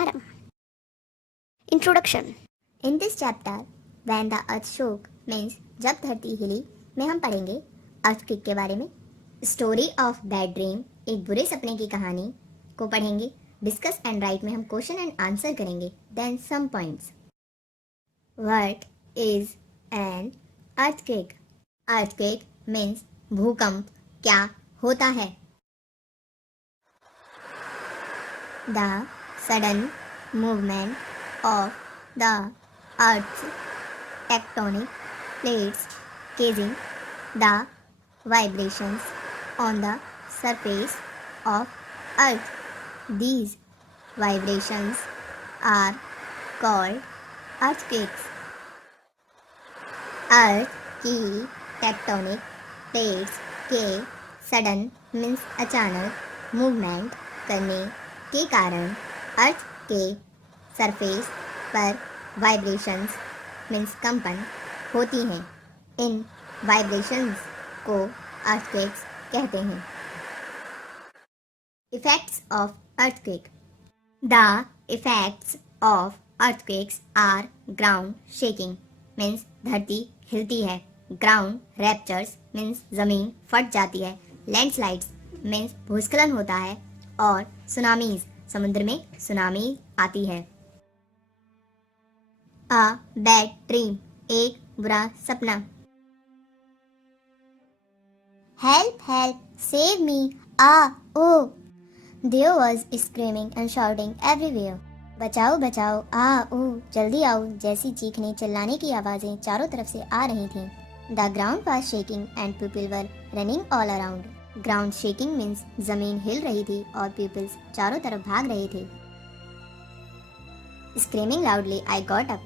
Namaskaram. Introduction. In this chapter, when the earth shook means जब धरती हिली में हम पढ़ेंगे अर्थक्वेक के बारे में. स्टोरी ऑफ बैड ड्रीम एक बुरे सपने की कहानी को पढ़ेंगे. डिस्कस एंड राइट में हम क्वेश्चन एंड आंसर करेंगे. Then some points. What is an earthquake? Earthquake means भूकंप. क्या होता है? The sudden movement of the Earth's tectonic plates causing the vibrations on the surface of Earth. These vibrations are called earthquakes. Earth की tectonic plates के sudden means अचानक movement करने के कारण अर्थ के सरफेस पर वाइब्रेशंस मीन्स कंपन होती हैं. इन वाइब्रेशंस को अर्थक्वेक्स कहते हैं. Effects of earthquake. The effects of earthquakes are ground shaking means धरती हिलती है. ग्राउंड रैप्चर्स मीन्स ज़मीन फट जाती है. लैंडस्लाइड्स मीन्स भूस्खलन होता है. और सुनामीज समुद्र में सुनामी आती है. अ बैड ड्रीम एक बुरा सपना. Help help save me ah oh. There was screaming and shouting everywhere. बचाओ बचाओ आ ओ जल्दी आओ जैसी चीखने चिल्लाने की आवाजें चारों तरफ से आ रही थीं. The ground was shaking and people were running all around. Ground shaking means जमीन हिल रही थी और पीपल्स चारों तरफ भाग रहे थे. Screaming loudly I got up.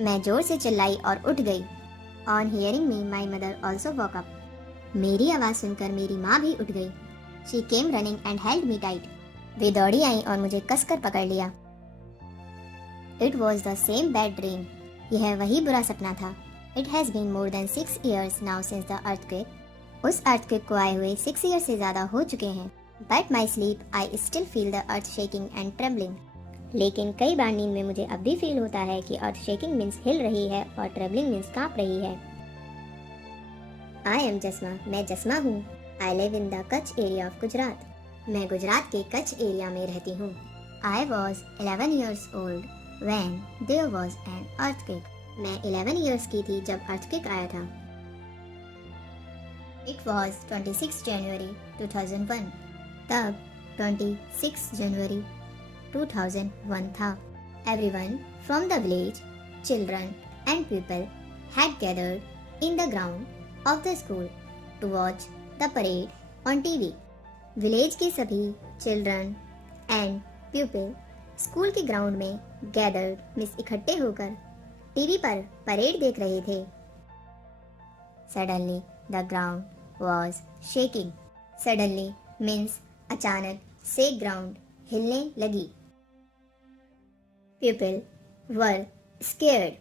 मैं जोर से चिल्लाई और उठ गई. On hearing me my mother also woke up. मेरी आवाज़ सुनकर मेरी माँ भी उठ गई. She came running and held me tight. वे दौड़ी आई और मुझे कसकर पकड़ लिया. It was the same bad dream. यह वही बुरा सपना था. It has been more than 6 years now since the earthquake. उस अर्थक्वेक को आए हुए 6 years से ज़्यादा हो चुके हैं. But my sleep I still feel the earth shaking and trembling. लेकिन कई बार नींद में मुझे अब भी फील होता है कि अर्थ शेकिंग मीन्स हिल रही है और ट्रेबलिंग मीन्स कांप रही है. I am Jasma. मैं जस्मा हूँ. I live in the Kutch area of Gujarat. मैं गुजरात के कच्छ एरिया में रहती हूँ. I was 11 years old when there was an earthquake. मैं 11 years की थी जब अर्थक्वेक आया था. It was 26 January 2001. तब 26 January 2001 था. Everyone from the village, children and people had gathered in the ground of the school to watch the parade on TV. Village के सभी चिल्ड्रन एंड पीपल स्कूल के ground में gathered means इकट्ठे होकर TV पर parade देख रहे थे. Suddenly the ground was shaking. Suddenly means अचानक से ग्राउंड हिलने लगी. People were scared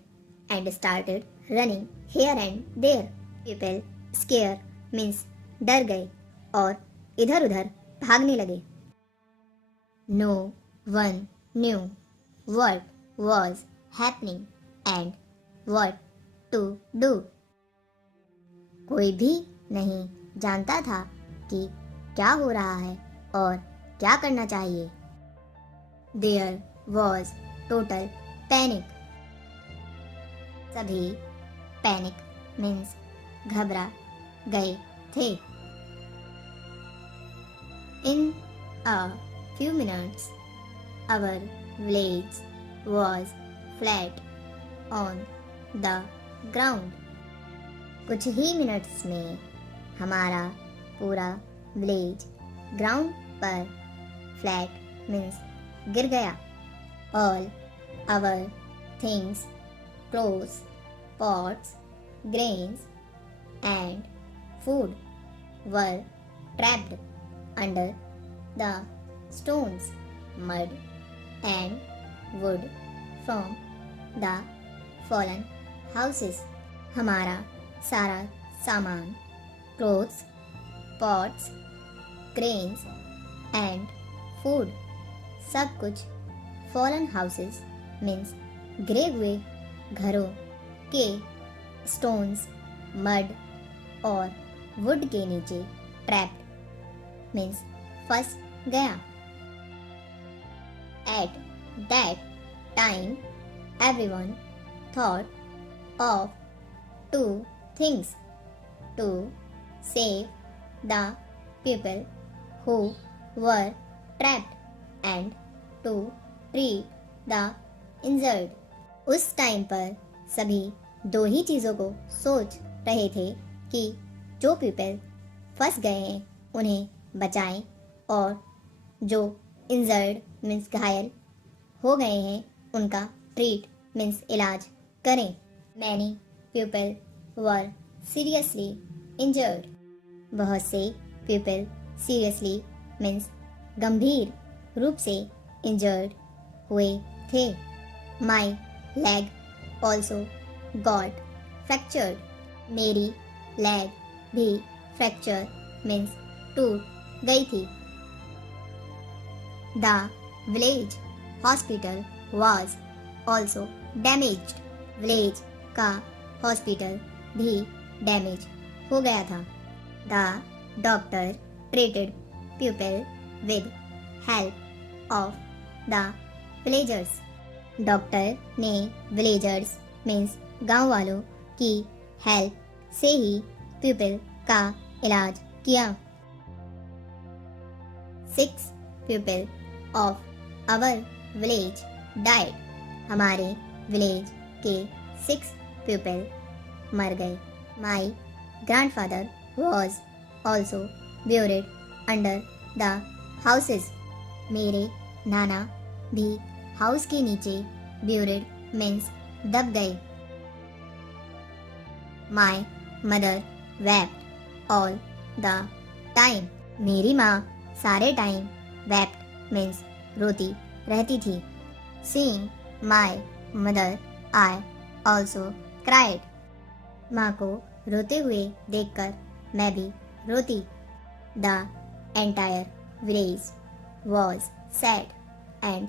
and started running here and there. People scare means डर गए और इधर उधर भागने लगे. No one knew what was happening and what to do. कोई भी नहीं जानता था कि क्या हो रहा है और क्या करना चाहिए. There was total panic. सभी पैनिक मीन्स घबरा गए थे. In a few minutes, our village was flat on the ground. कुछ ही मिनट्स में हमारा पूरा विलेज ग्राउंड पर फ्लैट मीन्स गिर गया. All our things clothes pots grains and food were trapped under the stones mud and wood from the fallen houses. हमारा सारा सामान clothes, pots, grains and food सब कुछ फॉलन हाउसेस मीन्स गिरे हुए घरों के स्टोन्स, मड और वुड के नीचे ट्रैप्ड मीन्स फंस गया। At that time everyone thought of two things to save the people who were trapped and to treat the injured. उस टाइम पर सभी दो ही चीज़ों को सोच रहे थे कि जो पीपल फंस गए हैं उन्हें बचाएं और जो इंजर्ड मीन्स घायल हो गए हैं उनका ट्रीट मीन्स इलाज करें। Many people were seriously injured. बहुत से पीपल सीरियसली मीन्स गंभीर रूप से इंजर्ड हुए थे। My leg also got fractured. मेरी लेग भी फ्रैक्चर मीन्स टूट गई थी। The village hospital was also damaged. Village का हॉस्पिटल भी डैमेज हो गया था। The doctor treated people with help of the villagers. Doctor ने विलेजर्स मीन्स गांव वालों की हेल्प से ही पीपल का इलाज किया। 6 people of our village died. हमारे विलेज के 6 पीपल मर गए। My grandfather was also buried under the houses. मेरे नाना भी हाउस के नीचे ब्यूरिड मीन्स दब गए। My mother wept all the time. मेरी माँ सारे टाइम वेप्ट मीन्स रोती रहती थी। Seeing my mother I also cried. माँ को रोते हुए देखकर मैं भी रोती। The entire village was sad and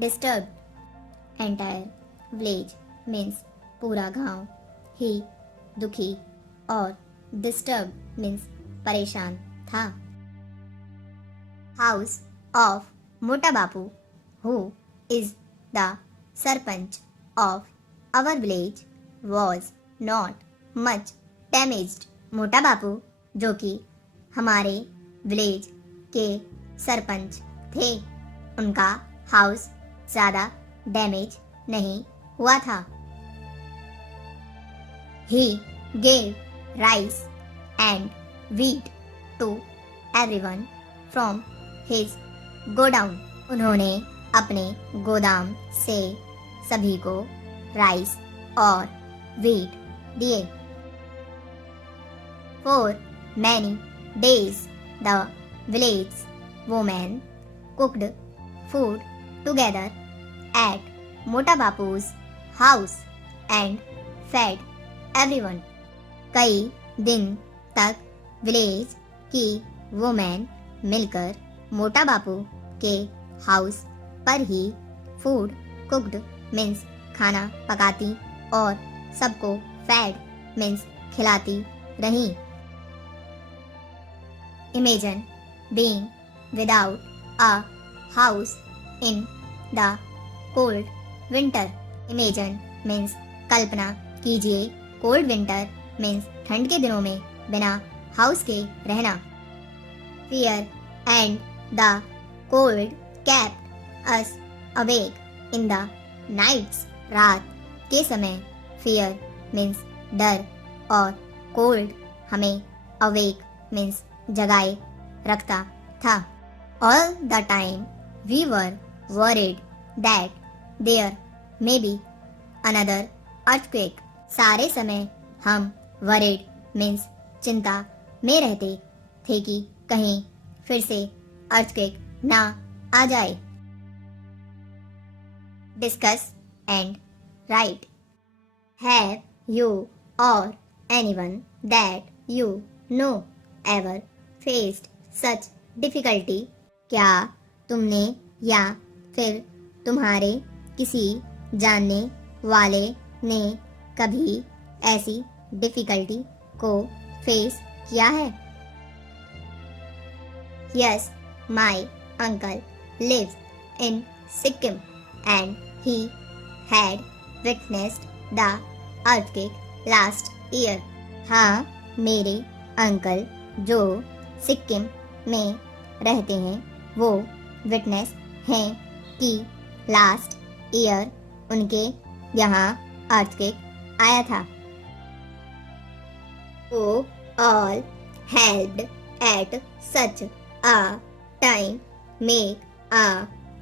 disturbed. Entire village means पूरा गांव ही दुखी और डिस्टर्ब मीन्स परेशान था। House of Mota Bapu who is the sarpanch of our village was not much damaged. Mota Bapu जो कि हमारे विलेज के सरपंच थे उनका हाउस ज़्यादा डैमेज नहीं हुआ था। He gave rice and wheat to everyone from his godown. उन्होंने अपने गोदाम से सभी को राइस और व्हीट दिए। For many days the village women cooked food together at Mota Bapu's house and fed everyone. कई दिन तक विलेज की वुमेन मिलकर मोटा बापू के हाउस पर ही फूड कुक्ड मीन्स खाना पकाती और सबको फैड मीन्स खिलाती रही। Imagine being without a house in the cold winter. Imagine means कल्पना कीजिए, कोल्ड विंटर मीन्स ठंड के दिनों में बिना हाउस के रहना। Fear and the cold kept us awake in the nights. रात के समय fear means डर और cold हमें awake means जगाए रखता था। All the time we were worried that there may be another earthquake. सारे समय हम worried means चिंता में रहते थे कि कहीं फिर से earthquake ना आ जाए। Discuss and write. Have you or anyone that you know ever faced such difficulty? क्या तुमने या फिर तुम्हारे किसी जानने वाले ने कभी ऐसी डिफिकल्टी को फेस किया है? Yes, my uncle lives in Sikkim and he had witnessed the earthquake last year. हाँ, मेरे अंकल जो सिक्किम में रहते हैं वो विटनेस हैं कि लास्ट ईयर उनके यहाँ अर्थक्वेक आया था. वो all helped at such a time. Make a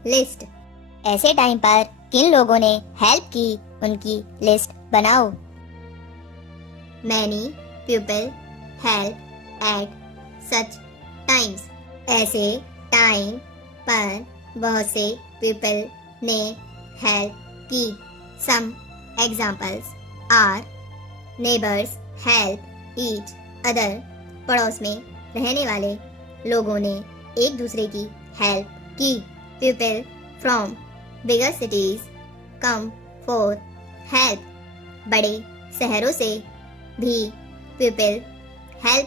list. ऐसे टाइम पर किन लोगों ने हेल्प की उनकी लिस्ट बनाओ. Many people help at such times. ऐसे टाइम पर बहुत से पीपल ने हेल्प की. Some examples are neighbors help each other. पड़ोस में रहने वाले लोगों ने एक दूसरे की हेल्प की. People from bigger cities come for help. बड़े शहरों से भी people help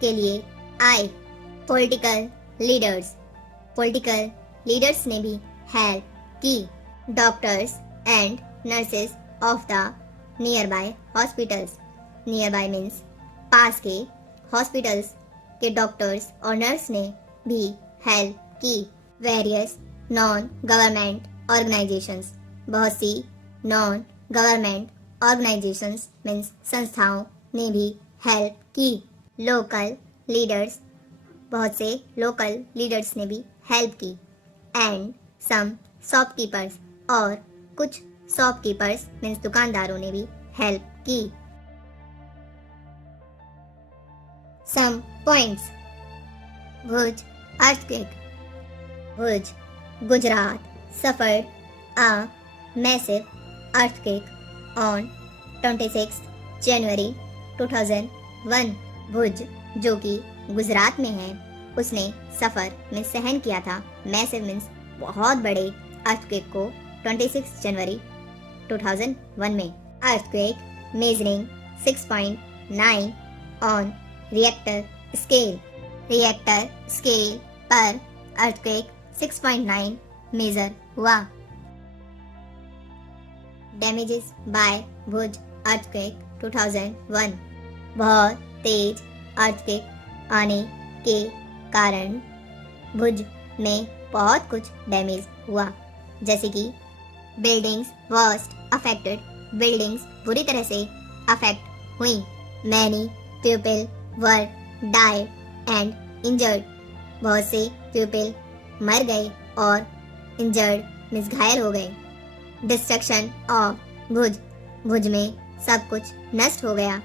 के लिए आए. Political leaders ने भी हेल्प की. Doctors and nurses of the nearby hospitals. Nearby means पास के हॉस्पिटल्स के डॉक्टर्स और नर्स ने भी हेल्प की. Various non government organisations. बहुत सी नॉन गवर्नमेंट ऑर्गेनाइजेशंस मीन्स संस्थाओं ने भी हेल्प की. Local leaders. बहुत से लोकल लीडर्स ने भी हेल्प की. And some shopkeepers. और कुछ शॉपकीपर्स मीन्स दुकानदारों ने भी हेल्प की. Some points. Bhuj earthquake. Bhuj, Gujarat suffered a massive earthquake on 26th January 2001. भुज जो कि गुजरात में है उसने सफ़र में सहन किया था मैसिव मीन्स बहुत बड़े अर्थक्वेक को 26 जनवरी 2001 में. Earthquake measuring 6.9 on Richter scale. Richter scale पर अर्थक्वेक 6.9 मेजर हुआ. डैमेजेस बाय भुज अर्थक्वेक 2001. बहुत तेज अर्थक्वेक आने के कारण भुज में बहुत कुछ डैमेज हुआ. जैसे कि बिल्डिंग्स वर्स्ट अफेक्टेड. बिल्डिंग्स बुरी तरह से अफेक्ट हुई. Many people were died and injured. बहुत से पीपल मर गए और इंजर्ड मीन्स घायल हो गए. डिस्ट्रक्शन ऑफ भुज. भुज में सब कुछ नष्ट हो गया.